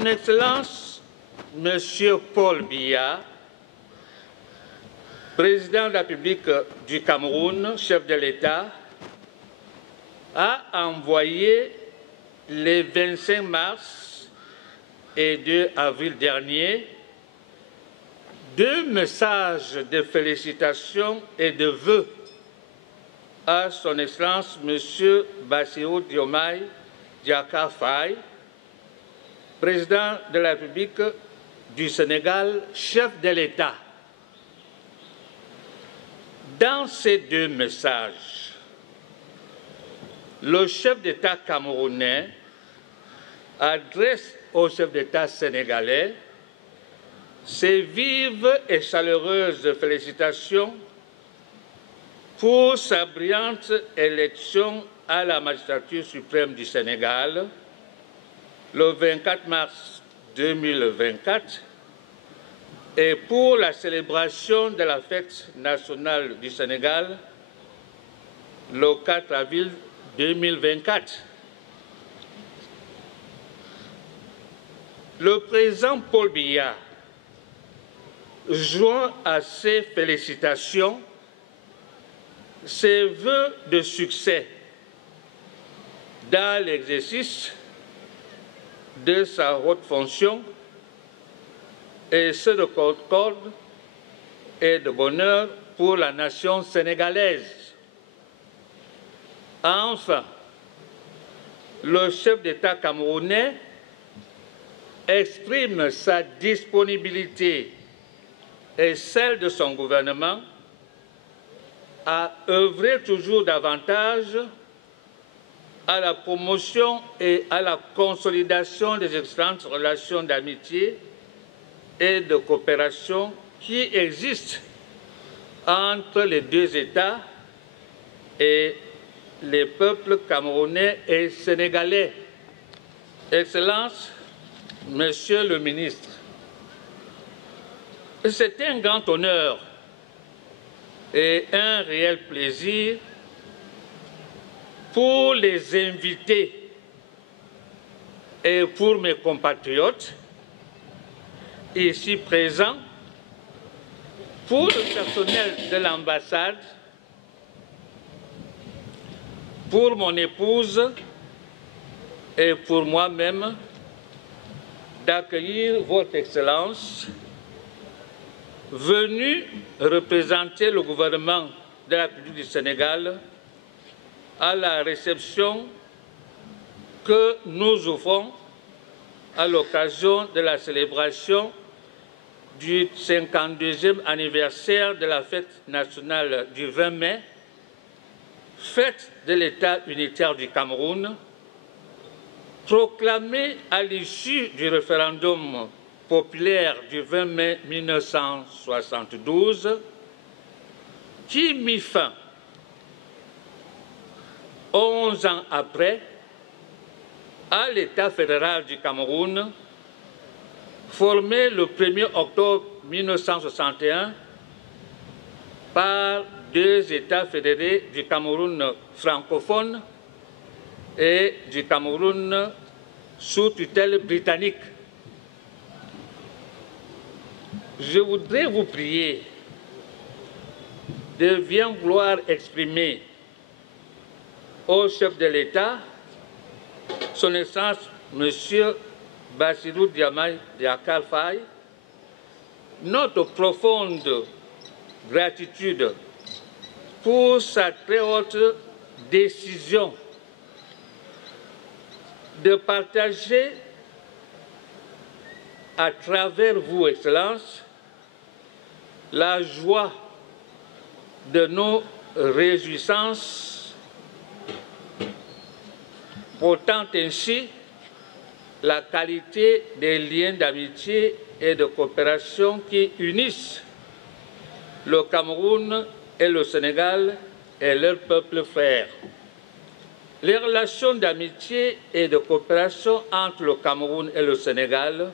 Son Excellence, Monsieur Paul Biya, président de la République du Cameroun, chef de l'État, a envoyé le 25 mars et 2 avril dernier 2 messages de félicitations et de vœux à Son Excellence M. Bassirou Diomaye Diakhar Faye, président de la République du Sénégal, chef de l'État. Dans ces 2 messages, le chef d'État camerounais adresse au chef d'État sénégalais ses vives et chaleureuses félicitations pour sa brillante élection à la magistrature suprême du Sénégal le 24 mars 2024 et pour la célébration de la fête nationale du Sénégal le 4 avril 2024. Le président Paul Biya, joint à ces félicitations, ses vœux de succès dans l'exercice de sa haute fonction et ceux de concorde et de bonheur pour la nation sénégalaise. Enfin, le chef d'État camerounais exprime sa disponibilité et celle de son gouvernement à œuvrer toujours davantage à la promotion et à la consolidation des excellentes relations d'amitié et de coopération qui existent entre les 2 États et les peuples camerounais et sénégalais. Excellences, Monsieur le ministre, c'est un grand honneur et un réel plaisir pour les invités et pour mes compatriotes ici présents, pour le personnel de l'ambassade, pour mon épouse et pour moi-même d'accueillir Votre Excellence venu représenter le gouvernement de la République du Sénégal à la réception que nous offrons à l'occasion de la célébration du 52e anniversaire de la fête nationale du 20 mai, fête de l'État unitaire du Cameroun, proclamée à l'issue du référendum populaire du 20 mai 1972, qui mit fin, 11 ans après, à l'État fédéral du Cameroun, formé le 1er octobre 1961 par 2 États fédérés du Cameroun francophone et du Cameroun sous tutelle britannique. Je voudrais vous prier de bien vouloir exprimer au chef de l'État, Son Excellence M. Bassirou Diomaye Diakhar Faye, notre profonde gratitude pour sa très haute décision de partager à travers vous, Excellences, la joie de nos réjouissances, portant ainsi la qualité des liens d'amitié et de coopération qui unissent le Cameroun et le Sénégal et leurs peuples frères. Les relations d'amitié et de coopération entre le Cameroun et le Sénégal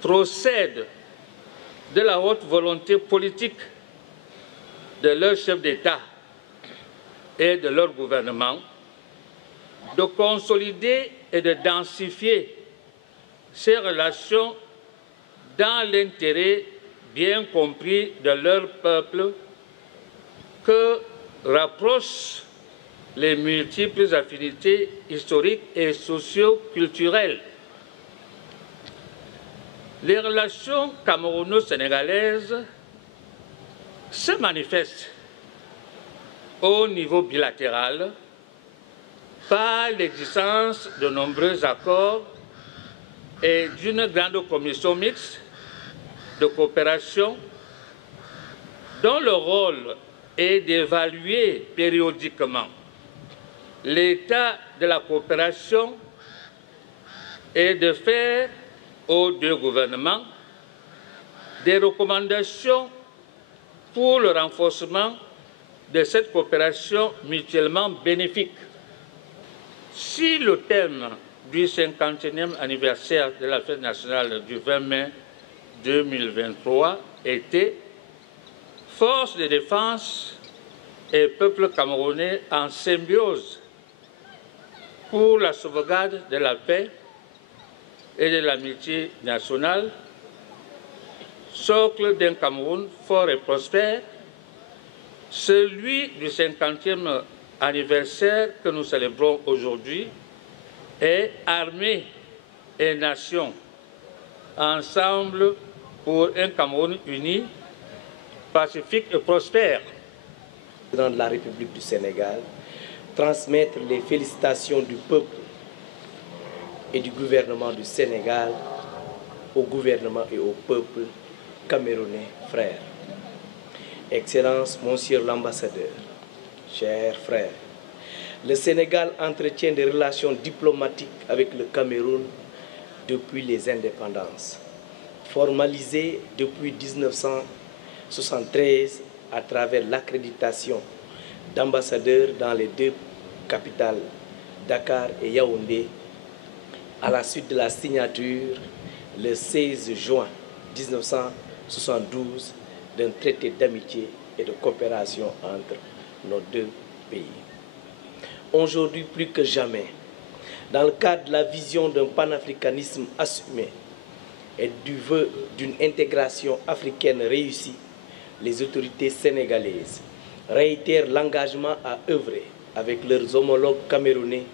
procèdent de la haute volonté politique de leur chef d'État et de leur gouvernement de consolider et de densifier ces relations dans l'intérêt bien compris de leur peuple que rapprochent les multiples affinités historiques et socio-culturelles. Les relations camerouno-sénégalaises se manifestent au niveau bilatéral par l'existence de nombreux accords et d'une grande commission mixte de coopération dont le rôle est d'évaluer périodiquement l'état de la coopération et de faire aux deux gouvernements des recommandations pour le renforcement de cette coopération mutuellement bénéfique. Si le thème du 50e anniversaire de la fête nationale du 20 mai 2023 était « Force de défense et peuple camerounais en symbiose pour la sauvegarde de la paix et de l'amitié nationale, socle d'un Cameroun fort et prospère », celui du 50e anniversaire que nous célébrons aujourd'hui est armée et nation, ensemble pour un Cameroun uni, pacifique et prospère. Le président de la République du Sénégal, transmettre les félicitations du peuple et du gouvernement du Sénégal au gouvernement et au peuple camerounais frères. Excellence, Monsieur l'ambassadeur, chers frères, le Sénégal entretient des relations diplomatiques avec le Cameroun depuis les indépendances, formalisées depuis 1973 à travers l'accréditation d'ambassadeurs dans les deux capitales, Dakar et Yaoundé, à la suite de la signature le 16 juin 1972 d'un traité d'amitié et de coopération entre nos deux pays. Aujourd'hui, plus que jamais, dans le cadre de la vision d'un panafricanisme assumé et du vœu d'une intégration africaine réussie, les autorités sénégalaises réitèrent l'engagement à œuvrer avec leurs homologues camerounais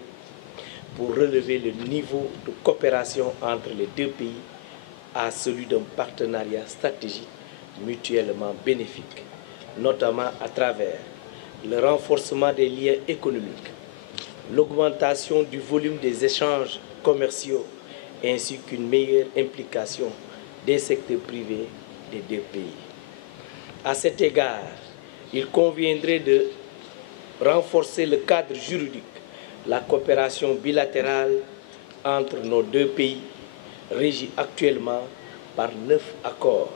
pour relever le niveau de coopération entre les deux pays à celui d'un partenariat stratégique mutuellement bénéfique, notamment à travers le renforcement des liens économiques, l'augmentation du volume des échanges commerciaux ainsi qu'une meilleure implication des secteurs privés des deux pays. À cet égard, il conviendrait de renforcer le cadre juridique, la coopération bilatérale entre nos deux pays, régie actuellement par 9 accords,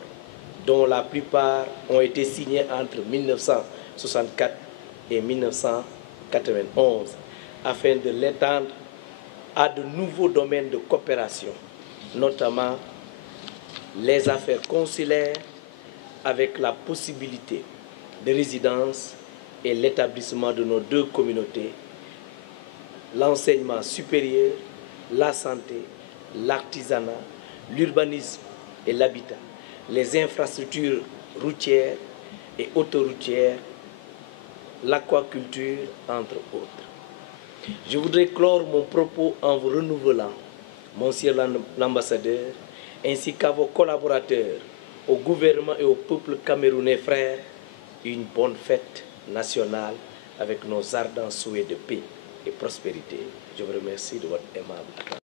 dont la plupart ont été signés entre 1964 et 1991, afin de l'étendre à de nouveaux domaines de coopération, notamment les affaires consulaires, avec la possibilité de résidence et l'établissement de nos deux communautés, l'enseignement supérieur, la santé, l'artisanat, l'urbanisme et l'habitat, les infrastructures routières et autoroutières, l'aquaculture, entre autres. Je voudrais clore mon propos en vous renouvelant, monsieur l'ambassadeur, ainsi qu'à vos collaborateurs, au gouvernement et au peuple camerounais frères, une bonne fête nationale avec nos ardents souhaits de paix et prospérité. Je vous remercie de votre aimable attention.